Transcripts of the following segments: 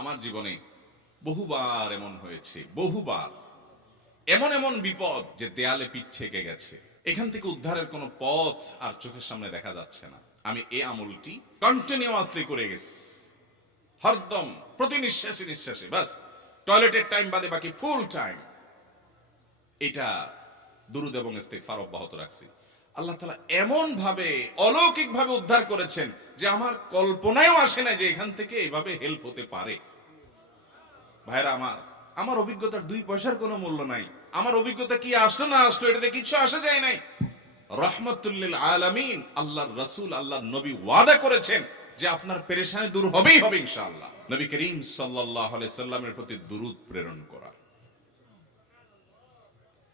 আমার জীবনে বহুবার এমন হয়েছে, বহুবার। এমন এমন বিপদ যে দেয়ালে পিঠ থেকে গেছে। এখান থেকে উদ্ধারের কোনো পথ আর চোখের সামনে দেখা যাচ্ছে না। আমি এই আমলটি কন্টিনিউয়াসলি করে গেছি। হরদম প্রতি নিঃশ্বাসে নিঃশ্বাসে বাস টয়লেটের টাইম বাদে বাকি ফুল টাইম এটা দুরুদ এবং ইস্তেগফার অব্যাহত রাখছি। আল্লাহ তাআলা এমন ভাবে অলৌকিক ভাবে উদ্ধার করেছেন যে আমার কল্পনায়ও আসে না যে এখান থেকে এভাবে হেল্প হতে পারে। ভাইরা আমার আমার অভিজ্ঞতার দুই পয়সার কোনো মূল্য নাই। আমার অভিজ্ঞতা কি আসলো না আসলো এটাতে কিছু আসা যায় নাই। রহমতুল্লিল আলামিন আল্লাহর রাসূল, আল্লাহর নবী ওয়াদা করেছেন যে আপনার পেরেশানি দূর হবেই হবে ইনশাআল্লাহ। নবী করিম আলাইহি সাল্লামের প্রতি দুরূদ প্রেরণ করা।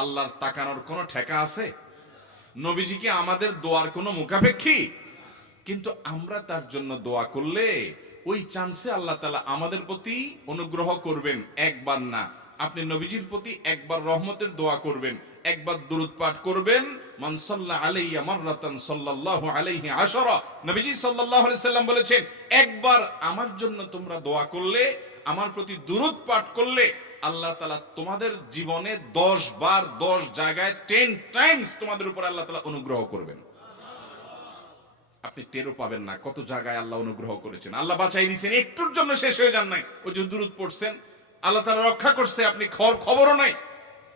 আল্লাহর তাকানোর কোনো ঠেকা আছে? নবীজি কি আমাদের দোয়ার কোনো মুখাপেক্ষী? কিন্তু আমরা তার জন্য দোয়া করলে ওই চান্সে আল্লাহ তালা আমাদের প্রতি অনুগ্রহ করবেন একবার না। আপনি নবীজির প্রতি একবার রহমতের দোয়া করবেন, একবার দুরুদ পাঠ করবেন। আলাইহি নবীজি আলাইহি সাল্লাম বলেছেন, একবার আমার জন্য তোমরা দোয়া করলে, আমার প্রতি দুরুদ পাঠ করলে আল্লাহ তালা তোমাদের জীবনে দশ বার দশ জায়গায় টেন টাইমস তোমাদের উপর আল্লাহ তালা অনুগ্রহ করবেন। আপনি টেরও পাবেন না কত জায়গায় আল্লাহ অনুগ্রহ করেছেন। আল্লাহ বাঁচাই দিয়েছেন একটুর জন্য শেষ হয়ে যান নাই। ওই যে দূরত পড়ছেন, আল্লাহ তালা রক্ষা করছে, আপনি খবর খবরও নাই।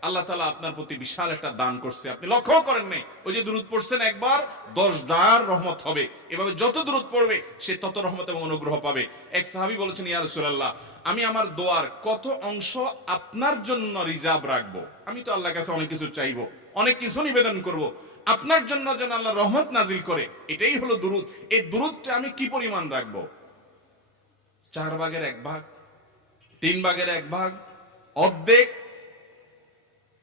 আল্লাহ তালা আপনার প্রতি বিশাল একটা দান করছে। আপনি লক্ষ্য করেন নাই, ওই যে দূরত পড়ছেন একবার, দশ ডার রহমত হবে। এভাবে যত দূরত পড়বে, সে তত রহমত এবং অনুগ্রহ পাবে। এক সাহাবি বলেছেন, ইয়া রাসূলুল্লাহ, আমি আমার দোয়ার কত অংশ আপনার জন্য রিজার্ভ রাখব? আমি তো আল্লাহর কাছে অনেক কিছু চাইব, অনেক কিছু নিবেদন করব। আপনার জন্য যেন আল্লাহ রহমত নাজিল করে, এটাই হলো দুরুদ। এই দুরুদটা আমি কি পরিমাণ রাখব? চার ভাগের এক ভাগ, তিন ভাগের এক ভাগ, অর্ধেক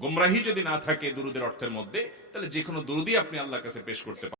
গুমরাহি যদি না থাকে দুরুদের অর্থের মধ্যে, তাহলে যে কোনো দুরুদি আপনি আল্লাহর কাছে পেশ করতে পারেন